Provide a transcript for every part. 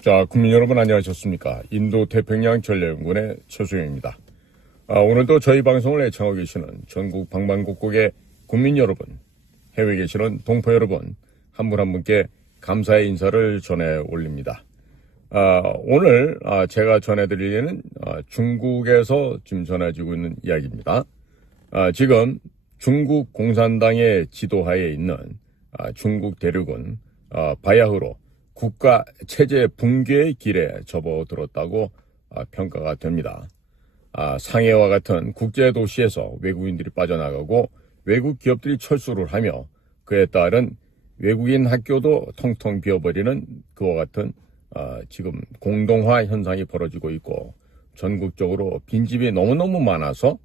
자, 국민 여러분 안녕하셨습니까? 인도태평양 전략연구원의 최수영입니다. 오늘도 저희 방송을 애청하고 계시는 전국 방방곡곡의 국민 여러분, 해외에 계시는 동포 여러분, 한 분 한 분께 감사의 인사를 전해 올립니다. 오늘 제가 전해드리는 중국에서 지금 전해지고 있는 이야기입니다. 지금 중국 공산당의 지도하에 있는 중국 대륙은 바야흐로 국가 체제 붕괴의 길에 접어들었다고 평가가 됩니다. 상해와 같은 국제 도시에서 외국인들이 빠져나가고 외국 기업들이 철수를 하며 그에 따른 외국인 학교도 텅텅 비어버리는 그와 같은 지금 공동화 현상이 벌어지고 있고, 전국적으로 빈집이 너무너무 많아서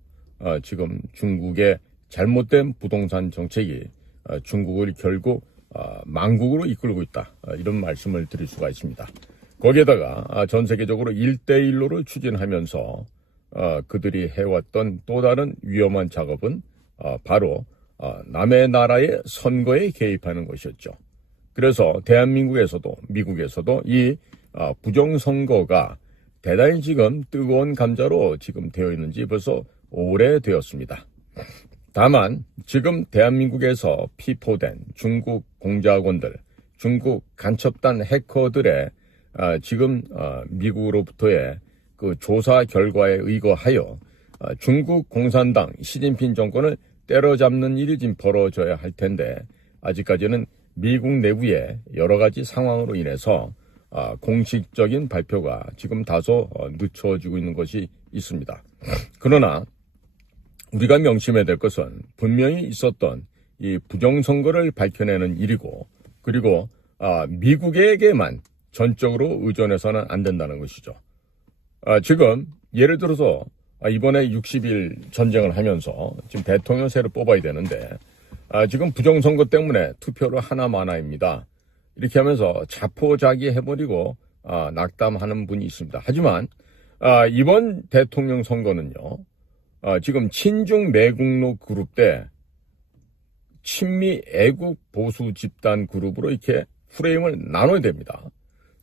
지금 중국의 잘못된 부동산 정책이 중국을 결국 망국으로 이끌고 있다, 이런 말씀을 드릴 수가 있습니다. 거기에다가 전 세계적으로 1대1로를 추진하면서 그들이 해왔던 또 다른 위험한 작업은 바로 남의 나라의 선거에 개입하는 것이었죠. 그래서 대한민국에서도 미국에서도 이 부정선거가 대단히 지금 뜨거운 감자로 지금 되어 있는지 벌써 오래되었습니다. 다만 지금 대한민국에서 피포된 중국 공작원들, 중국 간첩단 해커들의 지금 미국으로부터의 그 조사 결과에 의거하여 중국 공산당 시진핑 정권을 때려잡는 일이 지금 벌어져야 할 텐데, 아직까지는 미국 내부의 여러 가지 상황으로 인해서 공식적인 발표가 지금 다소 늦춰지고 있는 것이 있습니다. 그러나 우리가 명심해야 될 것은 분명히 있었던 이 부정선거를 밝혀내는 일이고, 그리고 미국에게만 전적으로 의존해서는 안 된다는 것이죠. 지금 예를 들어서 이번에 60일 전쟁을 하면서 지금 대통령 새로 뽑아야 되는데 지금 부정선거 때문에 투표를 하나마나입니다. 이렇게 하면서 자포자기해버리고 낙담하는 분이 있습니다. 하지만 이번 대통령 선거는요, 지금 친중 매국노 그룹 대 친미 애국 보수 집단 그룹으로 이렇게 프레임을 나눠야 됩니다.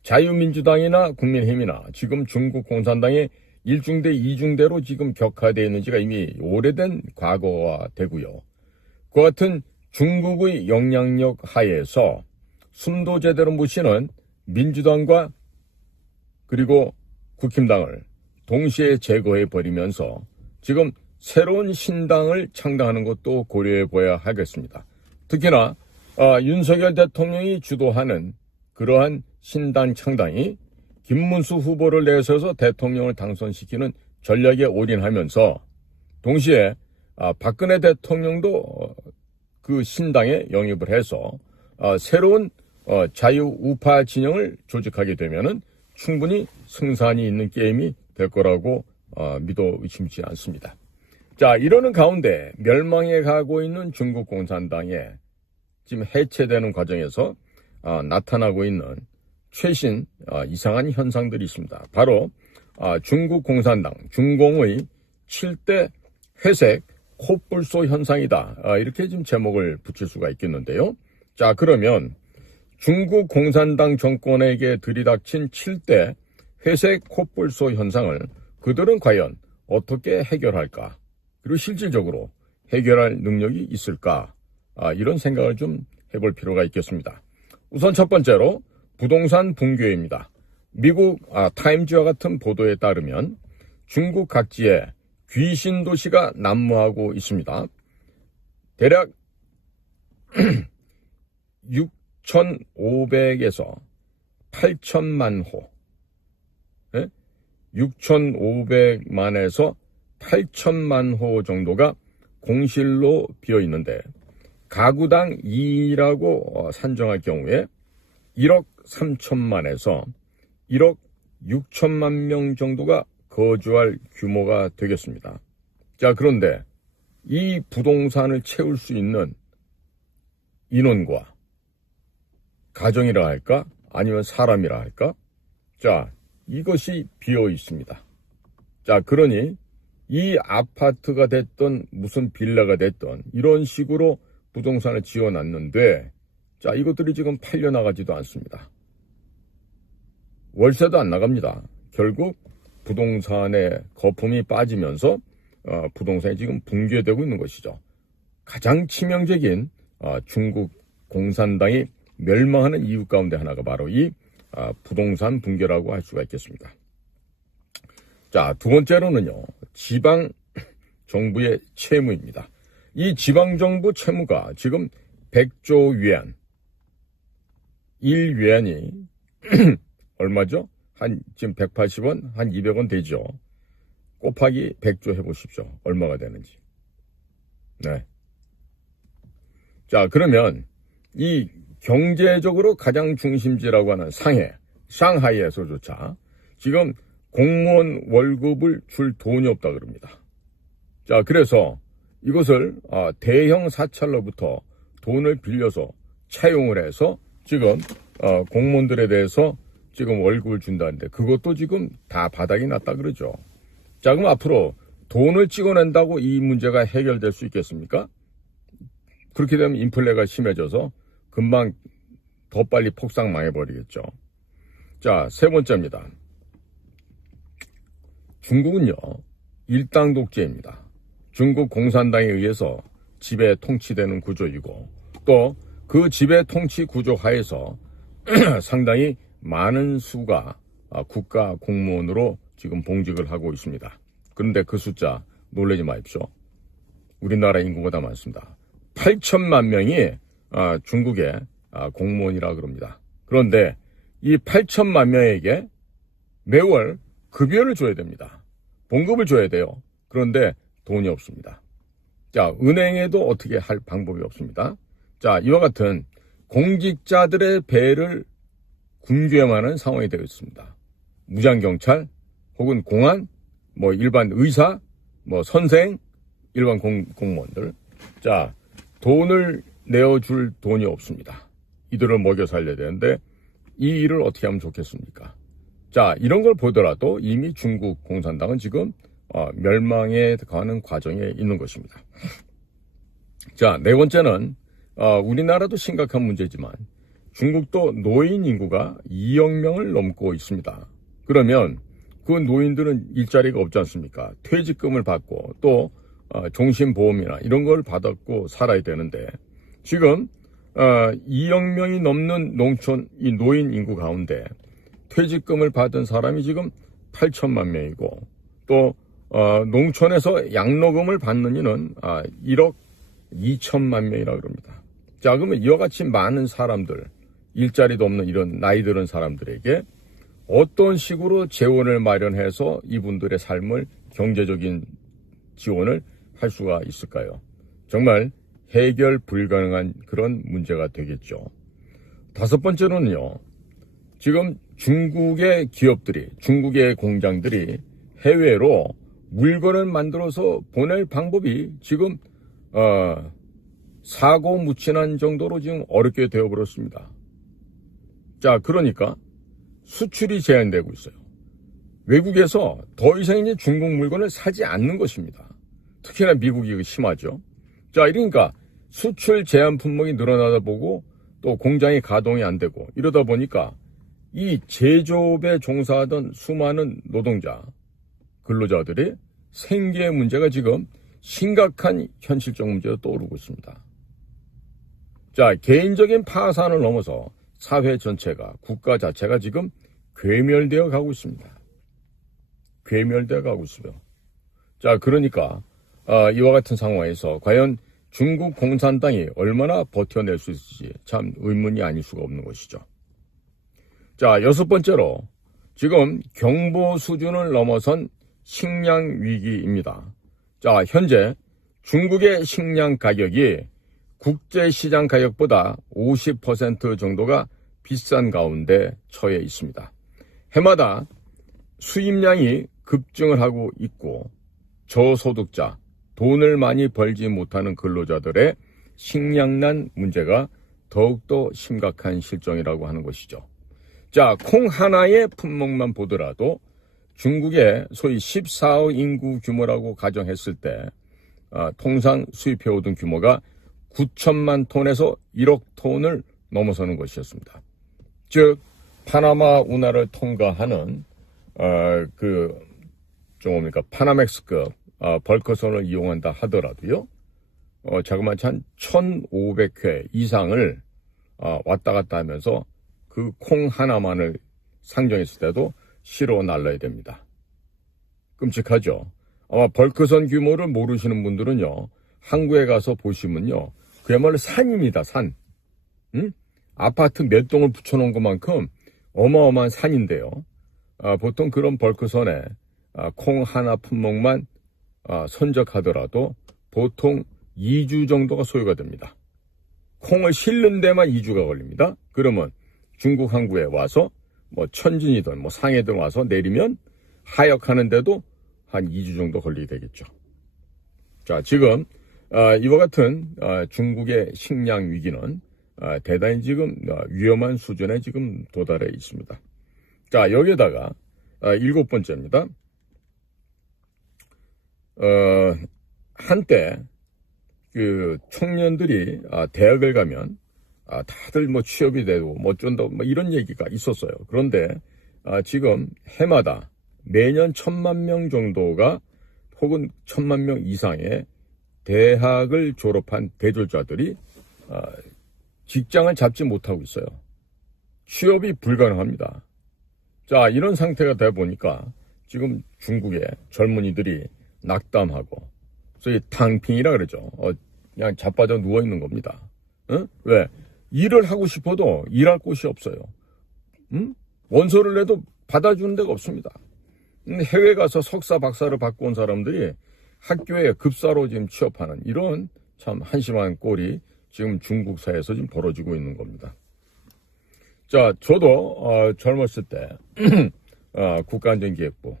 자유민주당이나 국민힘이나 지금 중국 공산당의 1중대 2중대로 지금 격화되어 있는지가 이미 오래된 과거가 되고요. 그 같은 중국의 영향력 하에서 숨도 제대로 못 쉬는 민주당과 그리고 국힘당을 동시에 제거해버리면서 지금 새로운 신당을 창당하는 것도 고려해 봐야 하겠습니다. 특히나 윤석열 대통령이 주도하는 그러한 신당 창당이 김문수 후보를 내세워서 대통령을 당선시키는 전략에 올인하면서 동시에 박근혜 대통령도 그 신당에 영입을 해서 새로운 자유우파 진영을 조직하게 되면은 충분히 승산이 있는 게임이 될 거라고 믿어 의심치 않습니다. 자, 이러는 가운데 멸망해 가고 있는 중국 공산당에 지금 해체되는 과정에서 나타나고 있는 최신 이상한 현상들이 있습니다. 바로 중국 공산당 중공의 7대 회색 코뿔소 현상이다, 이렇게 지금 제목을 붙일 수가 있겠는데요. 자, 그러면 중국 공산당 정권에게 들이닥친 7대 회색 코뿔소 현상을 그들은 과연 어떻게 해결할까? 그리고 실질적으로 해결할 능력이 있을까? 이런 생각을 좀 해볼 필요가 있겠습니다. 우선 첫 번째로 부동산 붕괴입니다. 미국 타임즈와 같은 보도에 따르면 중국 각지에 귀신 도시가 난무하고 있습니다. 대략 6,500에서 8,000만 호, 6,500만에서 8,000만 호 정도가 공실로 비어 있는데, 가구당 2라고 산정할 경우에 1억 3천만에서 1억 6천만 명 정도가 거주할 규모가 되겠습니다. 자, 그런데 이 부동산을 채울 수 있는 인원과 가정이라 할까? 아니면 사람이라 할까? 자, 이것이 비어 있습니다. 자, 그러니 이 아파트가 됐던 무슨 빌라가 됐던 이런 식으로 부동산을 지어놨는데, 자, 이것들이 지금 팔려나가지도 않습니다. 월세도 안 나갑니다. 결국 부동산에 거품이 빠지면서 부동산이 지금 붕괴되고 있는 것이죠. 가장 치명적인 중국 공산당이 멸망하는 이유 가운데 하나가 바로 이 부동산 붕괴라고 할 수가 있겠습니다. 자, 두 번째로는요, 지방 정부의 채무입니다. 이 지방 정부 채무가 지금 100조 위안, 1위안이 얼마죠? 지금 180원, 한 200원 되죠. 곱하기 100조 해보십시오. 얼마가 되는지. 네. 자, 그러면 이 경제적으로 가장 중심지라고 하는 샹하이에서조차 지금 공무원 월급을 줄 돈이 없다 그럽니다. 자, 그래서 이것을 대형 사찰로부터 돈을 빌려서 차용을 해서 지금 공무원들에 대해서 지금 월급을 준다는데 그것도 지금 다 바닥이 났다 그러죠. 자, 그럼 앞으로 돈을 찍어낸다고 이 문제가 해결될 수 있겠습니까? 그렇게 되면 인플레가 심해져서 금방 더 빨리 폭삭 망해버리겠죠. 자, 세 번째입니다. 중국은요, 일당 독재입니다. 중국 공산당에 의해서 지배 통치되는 구조이고 또 그 지배 통치 구조 하에서 상당히 많은 수가 국가 공무원으로 지금 봉직을 하고 있습니다. 그런데 그 숫자 놀라지 마십시오. 우리나라 인구보다 많습니다. 8천만 명이 중국의 공무원이라 그럽니다. 그런데 이 8천만 명에게 매월 급여를 줘야 됩니다. 봉급을 줘야 돼요. 그런데 돈이 없습니다. 자, 은행에도 어떻게 할 방법이 없습니다. 자, 이와 같은 공직자들의 배를 굶겨야만 하는 상황이 되어 있습니다. 무장경찰, 혹은 공안, 일반 의사, 선생, 일반 공무원들. 자, 돈을 내어줄 돈이 없습니다. 이들을 먹여 살려야 되는데 이 일을 어떻게 하면 좋겠습니까? 자, 이런 걸 보더라도 이미 중국 공산당은 지금 멸망에 가는 과정에 있는 것입니다. 자, 네 번째는 우리나라도 심각한 문제지만 중국도 노인 인구가 2억 명을 넘고 있습니다. 그러면 그 노인들은 일자리가 없지 않습니까? 퇴직금을 받고 또 종신보험이나 이런 걸 받았고 살아야 되는데 지금 2억 명이 넘는 농촌 이 노인 인구 가운데 퇴직금을 받은 사람이 지금 8천만 명이고 또 농촌에서 양로금을 받는 이는 1억 2천만 명이라고 그럽니다. 자, 그러면 이와 같이 많은 사람들, 일자리도 없는 이런 나이 들은 사람들에게 어떤 식으로 재원을 마련해서 이분들의 삶을 경제적인 지원을 할 수가 있을까요? 정말 해결 불가능한 그런 문제가 되겠죠. 다섯 번째로는요, 지금 중국의 기업들이, 중국의 공장들이 해외로 물건을 만들어서 보낼 방법이 지금 사고무친한 정도로 지금 어렵게 되어버렸습니다. 자, 그러니까 수출이 제한되고 있어요. 외국에서 더 이상 이제 중국 물건을 사지 않는 것입니다. 특히나 미국이 심하죠. 자, 이러니까 수출 제한 품목이 늘어나다 보고 또 공장이 가동이 안 되고 이러다 보니까 이 제조업에 종사하던 수많은 노동자, 근로자들의 생계 문제가 지금 심각한 현실적 문제로 떠오르고 있습니다. 자, 개인적인 파산을 넘어서 사회 전체가, 국가 자체가 지금 괴멸되어 가고 있습니다. 괴멸되어 가고 있어요. 자, 그러니까 이와 같은 상황에서 과연 중국 공산당이 얼마나 버텨낼 수 있을지 참 의문이 아닐 수가 없는 것이죠. 자, 여섯 번째로 지금 경보 수준을 넘어선 식량 위기입니다. 자, 현재 중국의 식량 가격이 국제시장 가격보다 50% 정도가 비싼 가운데 처해 있습니다. 해마다 수입량이 급증을 하고 있고 저소득자, 돈을 많이 벌지 못하는 근로자들의 식량난 문제가 더욱더 심각한 실정이라고 하는 것이죠. 자, 콩 하나의 품목만 보더라도 중국의 소위 14억 인구 규모라고 가정했을 때 통상 수입해오던 규모가 9천만 톤에서 1억 톤을 넘어서는 것이었습니다. 즉 파나마 운하를 통과하는 파나맥스급 벌크선을 이용한다 하더라도요, 자그마치 한 1,500회 이상을 왔다 갔다 하면서 그 콩 하나만을 상정했을 때도 실어 날라야 됩니다. 끔찍하죠. 아마 벌크선 규모를 모르시는 분들은요, 항구에 가서 보시면요, 그야말로 산입니다, 산. 응? 아파트 몇 동을 붙여놓은 것만큼 어마어마한 산인데요. 보통 그런 벌크선에 콩 하나 품목만 선적하더라도 보통 2주 정도가 소요가 됩니다. 콩을 실는 데만 2주가 걸립니다. 그러면 중국 항구에 와서 뭐 천진이든 뭐 상해든 와서 내리면 하역하는데도 한 2주 정도 걸리게 되겠죠. 자, 지금 이와 같은 중국의 식량 위기는 대단히 지금 위험한 수준에 지금 도달해 있습니다. 자, 여기에다가 7번째입니다. 한때 그 청년들이 대학을 가면 다들 뭐 취업이 되고 뭐 쫀다 뭐 이런 얘기가 있었어요. 그런데 지금 해마다 매년 1,000만 명 정도가 혹은 1,000만 명 이상의 대학을 졸업한 대졸자들이 직장을 잡지 못하고 있어요. 취업이 불가능합니다. 자, 이런 상태가 되다 보니까 지금 중국의 젊은이들이 낙담하고 소위 탕핑이라 그러죠. 그냥 자빠져 누워있는 겁니다. 왜? 일을 하고 싶어도 일할 곳이 없어요. 원서를 내도 받아주는 데가 없습니다. 해외 가서 석사 박사를 받고 온 사람들이 학교에 급사로 지금 취업하는 이런 참 한심한 꼴이 지금 중국 사회에서 지금 벌어지고 있는 겁니다. 자, 저도 젊었을 때 국가안전기획부,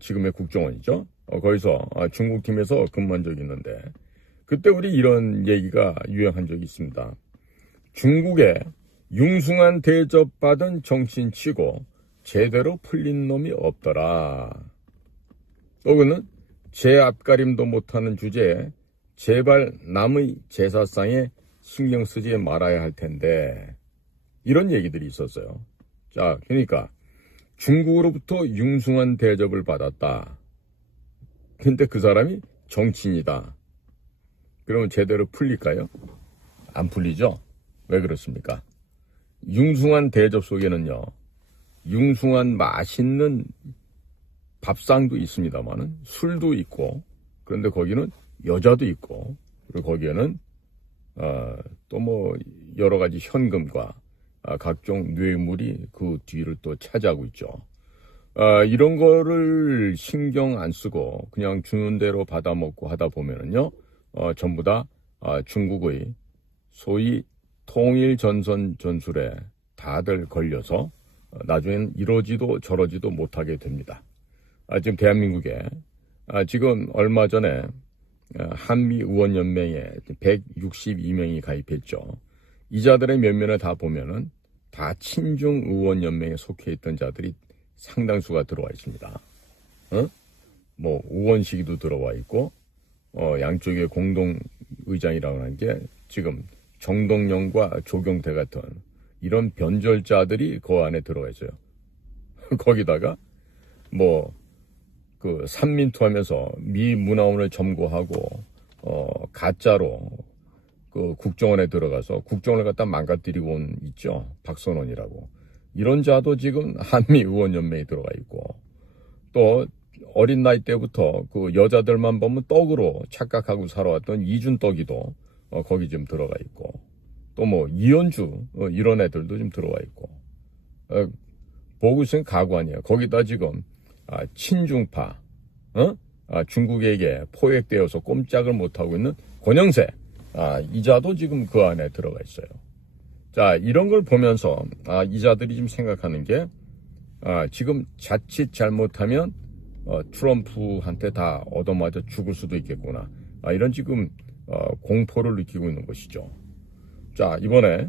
지금의 국정원이죠. 거기서 중국팀에서 근무한 적이 있는데 그때 우리 이런 얘기가 유행한 적이 있습니다. 중국에 융숭한 대접받은 정신치고 제대로 풀린 놈이 없더라. 또는 제 앞가림도 못하는 주제에 제발 남의 제사상에 신경 쓰지 말아야 할 텐데 이런 얘기들이 있었어요. 자, 그러니까 중국으로부터 융숭한 대접을 받았다. 근데 그 사람이 정치인이다. 그러면 제대로 풀릴까요? 안 풀리죠? 왜 그렇습니까? 융숭한 대접 속에는요, 융숭한 맛있는 밥상도 있습니다만은 술도 있고, 그런데 거기는 여자도 있고, 그리고 거기에는 또 뭐 여러 가지 현금과 각종 뇌물이 그 뒤를 또 차지하고 있죠. 이런 거를 신경 안 쓰고 그냥 주는 대로 받아먹고 하다 보면은요, 전부 다 중국의 소위 통일 전선 전술에 다들 걸려서 나중엔 이러지도 저러지도 못하게 됩니다. 지금 대한민국에 지금 얼마 전에 한미의원연맹에 162명이 가입했죠. 이자들의 면면을 다 보면은 다 친중의원연맹에 속해 있던 자들이 상당수가 들어와 있습니다. 뭐 의원 시기도 들어와 있고 양쪽의 공동의장이라고 하는 게 지금 정동영과 조경태 같은 이런 변절자들이 그 안에 들어가 있어요. 거기다가 뭐 그 삼민투하면서 미 문화원을 점거하고 가짜로 그 국정원에 들어가서 국정원을 갖다 망가뜨리고 온 있죠. 박선원이라고. 이런 자도 지금 한미의원연맹에 들어가 있고, 또 어린 나이 때부터 그 여자들만 보면 떡으로 착각하고 살아왔던 이준떡이도 거기 좀 들어가 있고, 또 뭐 이현주 이런 애들도 좀 들어와 있고, 보고 있으면 가구 아니에요. 거기다 지금 친중파, 중국에게 포획되어서 꼼짝을 못하고 있는 권영세, 이자도 지금 그 안에 들어가 있어요. 자, 이런 걸 보면서 이자들이 지금 생각하는 게 지금 자칫 잘못하면 트럼프한테 다 얻어맞아 죽을 수도 있겠구나. 이런 지금 공포를 느끼고 있는 것이죠. 자, 이번에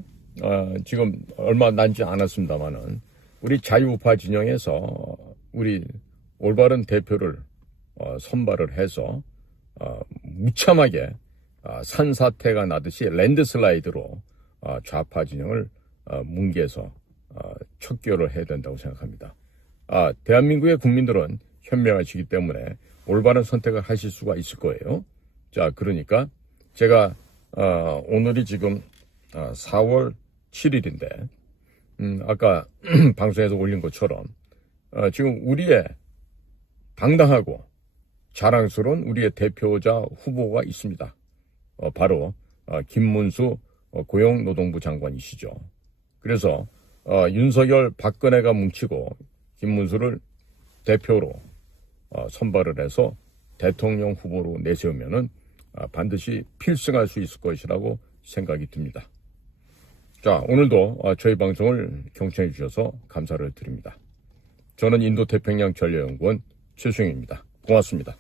지금 얼마 남지 않았습니다만은 우리 자유우파 진영에서 우리 올바른 대표를 선발을 해서 무참하게 산사태가 나듯이 랜드슬라이드로 좌파 진영을 뭉개서 척결을 해야 된다고 생각합니다. 대한민국의 국민들은 현명하시기 때문에 올바른 선택을 하실 수가 있을 거예요. 자, 그러니까 제가 오늘이 지금 4월 7일인데 아까 방송에서 올린 것처럼 지금 우리의 당당하고 자랑스러운 우리의 대표자 후보가 있습니다. 바로 김문수 고용노동부 장관이시죠. 그래서 윤석열, 박근혜가 뭉치고 김문수를 대표로 선발을 해서 대통령 후보로 내세우면은 반드시 필승할 수 있을 것이라고 생각이 듭니다. 자, 오늘도 저희 방송을 경청해 주셔서 감사를 드립니다. 저는 인도태평양 전략연구원 최수영입니다. 고맙습니다.